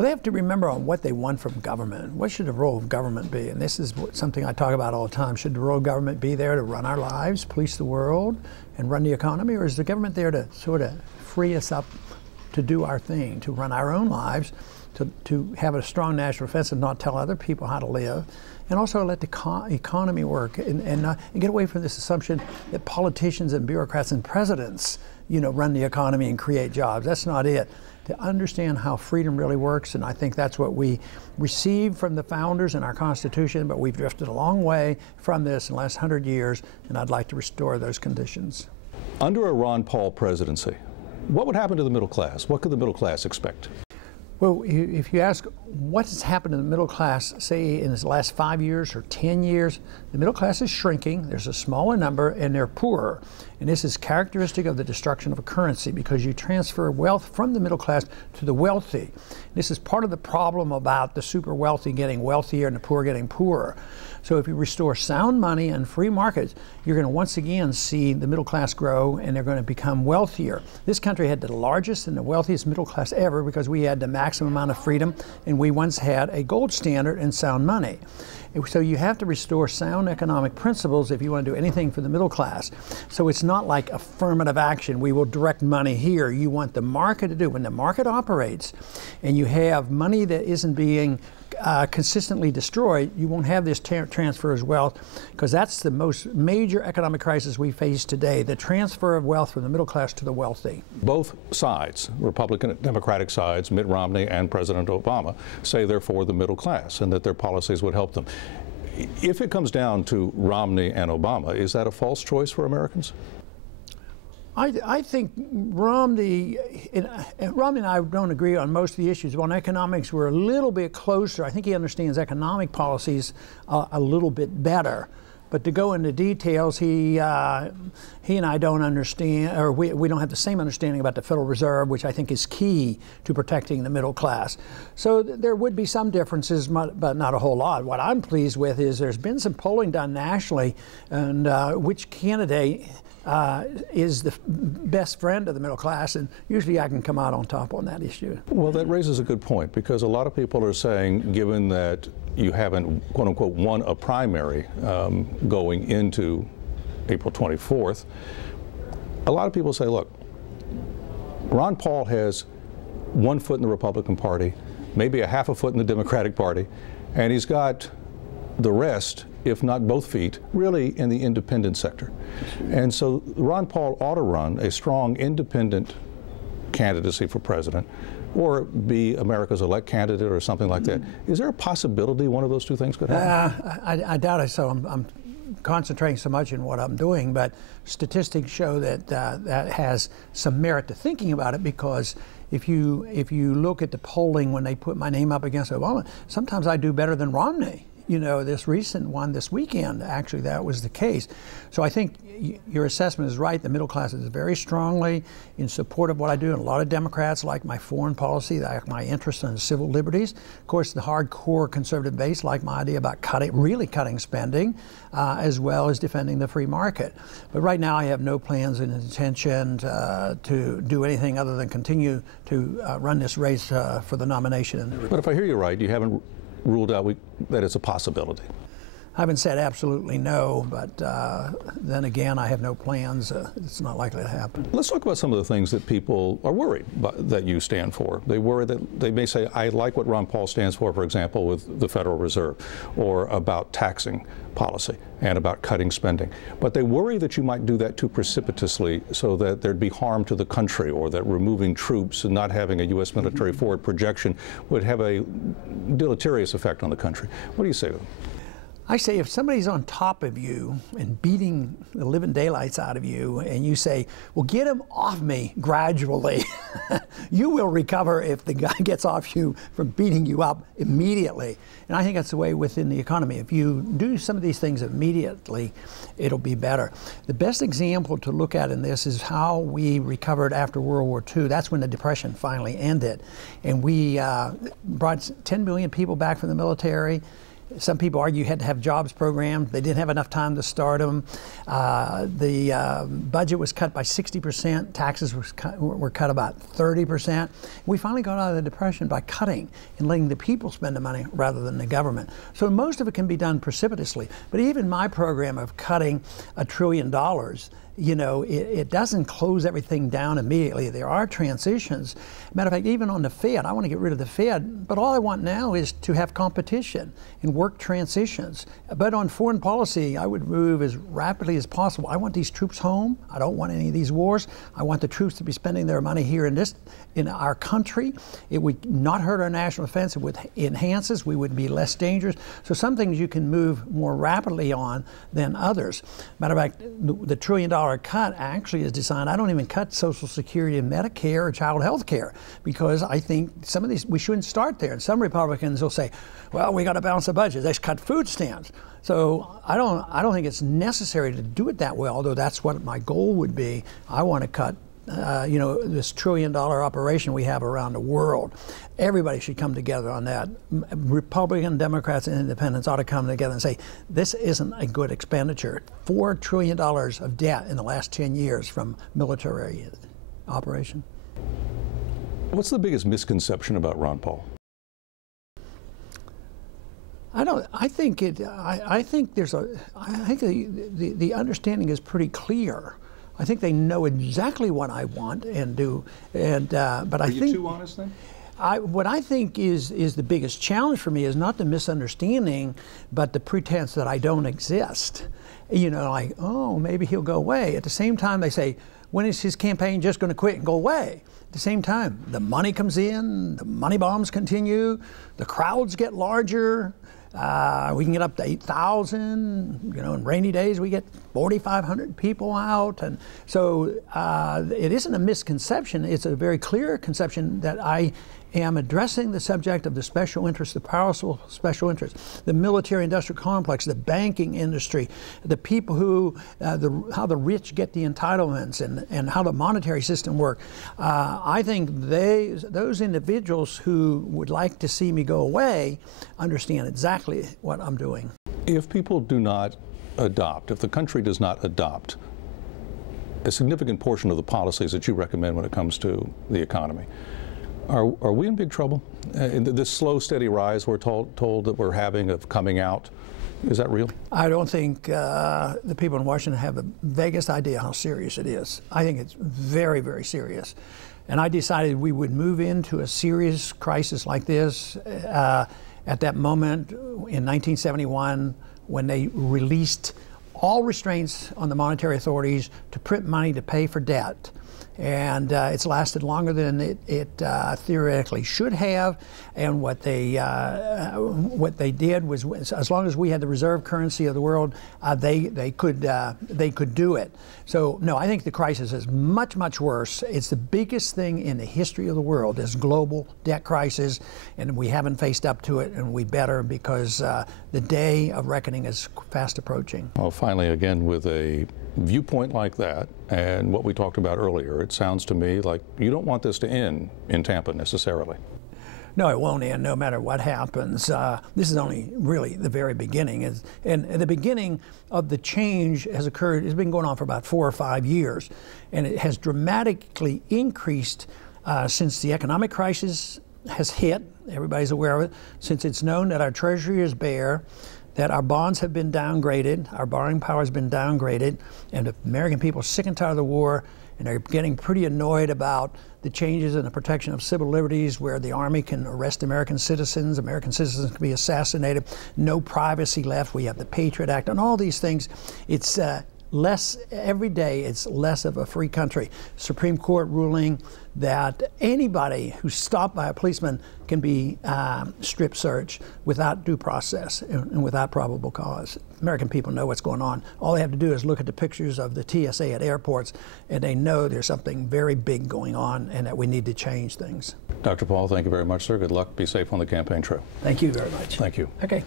Well, they have to remember on what they want from government. What should the role of government be? And this is something I talk about all the time. Should the role of government be there to run our lives, police the world, and run the economy? Or is the government there to sort of free us up to do our thing, to run our own lives, to have a strong national defense and not tell other people how to live, and also let the economy work and get away from this assumption that politicians and bureaucrats and presidents, run the economy and create jobs. That's not it. To understand how freedom really works, and I think that's what we received from the founders in our Constitution, but we've drifted a long way from this in the last 100 years, and I'd like to restore those conditions. Under a Ron Paul presidency, what would happen to the middle class? What could the middle class expect? Well, if you ask what has happened to the middle class, say in the last 5 years or 10 years, the middle class is shrinking, there's a smaller number, and they're poorer. And this is characteristic of the destruction of a currency because you transfer wealth from the middle class to the wealthy. This is part of the problem about the super wealthy getting wealthier and the poor getting poorer. So if you restore sound money and free markets, you're going to once again see the middle class grow and they're going to become wealthier. This country had the largest and the wealthiest middle class ever because we had the maximum amount of freedom and we once had a gold standard in sound money. So you have to restore sound economic principles if you want to do anything for the middle class. So it's not like affirmative action. We will direct money here. You want the market to do. When the market operates and you have money that isn't being consistently destroyed, you won't have this transfer of wealth, because that's the most major economic crisis we face today, the transfer of wealth from the middle class to the wealthy. Both sides, Republican and Democratic sides, Mitt Romney and President Obama, say they're for the middle class and that their policies would help them. If it comes down to Romney and Obama, is that a false choice for Americans? I think Romney and I don't agree on most of the issues. On economics, we're a little bit closer. I think he understands economic policies a little bit better. But to go into details, he and I don't understand, or we don't have the same understanding about the Federal Reserve, which I think is key to protecting the middle class. So there would be some differences, but not a whole lot. What I'm pleased with is there's been some polling done nationally, and which candidate is the best friend of the middle class, and usually I can come out on top on that issue. Well, that raises a good point, because a lot of people are saying, given that you haven't, quote unquote, won a primary going into April 24th, a lot of people say, look, Ron Paul has 1 foot in the Republican Party, maybe a half a foot in the Democratic Party, and he's got the rest, if not both feet, really in the independent sector. And so Ron Paul ought to run a strong independent candidacy for president, or be America's elect candidate or something like that. Is there a possibility one of those two things could happen? I doubt it. So I'm concentrating so much in what I'm doing, but statistics show that that has some merit to thinking about it, because if you look at the polling when they put my name up against Obama, sometimes I do better than Romney. This recent one this weekend, actually, that was the case. So I think your assessment is right. The middle class is very strongly in support of what I do, and a lot of Democrats like my foreign policy, like my interest in civil liberties. Of course, the hardcore conservative base like my idea about really cutting spending, as well as defending the free market. But right now, I have no plans and intention to do anything other than continue to run this race for the nomination. But if I hear you right, you haven't ruled out that it's a possibility. I haven't said absolutely no, but then again, I have no plans. It's not likely to happen. Let's talk about some of the things that people are worried that you stand for. They worry that they may say, I like what Ron Paul stands for example, with the Federal Reserve, or about taxing policy and about cutting spending. But they worry that you might do that too precipitously, so that there'd be harm to the country, or that removing troops and not having a U.S. military forward projection would have a deleterious effect on the country. What do you say to them? I say if somebody's on top of you and beating the living daylights out of you, and you say, well, get him off me gradually, you will recover if the guy gets off you from beating you up immediately. And I think that's the way within the economy. If you do some of these things immediately, it'll be better. The best example to look at in this is how we recovered after World War II. That's when the Depression finally ended. And we brought 10 million people back from the military. Some people argue you had to have jobs programs. They didn't have enough time to start them. The budget was cut by 60%. Taxes were cut about 30%. We finally got out of the Depression by cutting and letting the people spend the money rather than the government. So most of it can be done precipitously. But even my program of cutting $1 trillion, you know, it doesn't close everything down immediately. There are transitions. Matter of fact, even on the Fed, I want to get rid of the Fed, but all I want now is to have competition and work transitions. But on foreign policy, I would move as rapidly as possible. I want these troops home. I don't want any of these wars. I want the troops to be spending their money here in our country. It would not hurt our national defense. It would enhance us. We would be less dangerous. So some things you can move more rapidly on than others. Matter of fact, the $1 trillion cut actually is designed, I don't even cut Social Security and Medicare or child health care, because I think some of these, we shouldn't start there. And some Republicans will say, well, we got to balance the budget. They should cut food stamps. So I don't think it's necessary to do it that way, although that's what my goal would be. I want to cut you know, this $1 trillion operation we have around the world. Everybody should come together on that. Republican, Democrats, and Independents ought to come together and say, this isn't a good expenditure. $4 trillion of debt in the last 10 years from military operation. What's the biggest misconception about Ron Paul? I think the understanding is pretty clear. I think they know exactly what I want and do, but I think. Are you too honest then? What I think is the biggest challenge for me is not the misunderstanding, but the pretense that I don't exist. You know, like, oh, maybe he'll go away. At the same time, they say, when is his campaign just going to quit and go away? At the same time, the money comes in, the money bombs continue, the crowds get larger. We can get up to 8,000. You know, in rainy days we get 4,500 people out, and so it isn't a misconception. It's a very clear conception that I am addressing the subject of the special interests, the powerful special interests, the military-industrial complex, the banking industry, the people who, how the rich get the entitlements, and how the monetary system works. I think those individuals who would like to see me go away understand exactly what I'm doing. If people do not adopt, if the country does not adopt a significant portion of the policies that you recommend when it comes to the economy, are we in big trouble? This slow, steady rise we're told that we're having of coming out, is that real? I don't think the people in Washington have the vaguest idea how serious it is. I think it's very, very serious. And I decided we would move into a serious crisis like this at that moment in 1971 when they released all restraints on the monetary authorities to print money to pay for debt. And it's lasted longer than it theoretically should have. And what they did was, as long as we had the reserve currency of the world, they could do it. So no, I think the crisis is much, much worse. It's the biggest thing in the history of the world, this global debt crisis, and we haven't faced up to it, and we better, because the day of reckoning is fast approaching. Well, finally, again, with a viewpoint like that and what we talked about earlier, it sounds to me like you don't want this to end in Tampa necessarily. No, it won't end no matter what happens. This is only really the very beginning. And the beginning of the change has occurred, it's been going on for about 4 or 5 years. And it has dramatically increased since the economic crisis has hit. Everybody's aware of it. Since it's known that our Treasury is bare, that our bonds have been downgraded, our borrowing power has been downgraded, and the American people are sick and tired of the war, and they're getting pretty annoyed about the changes in the protection of civil liberties, where the Army can arrest American citizens can be assassinated, no privacy left, we have the Patriot Act, and all these things. It's less, every day it's less of a free country. Supreme Court ruling that anybody who's stopped by a policeman can be strip searched without due process and without probable cause. American people know what's going on. All they have to do is look at the pictures of the TSA at airports, and they know there's something very big going on and that we need to change things. Dr. Paul, thank you very much, sir. Good luck. Be safe on the campaign trail. Thank you very much. Thank you. Okay.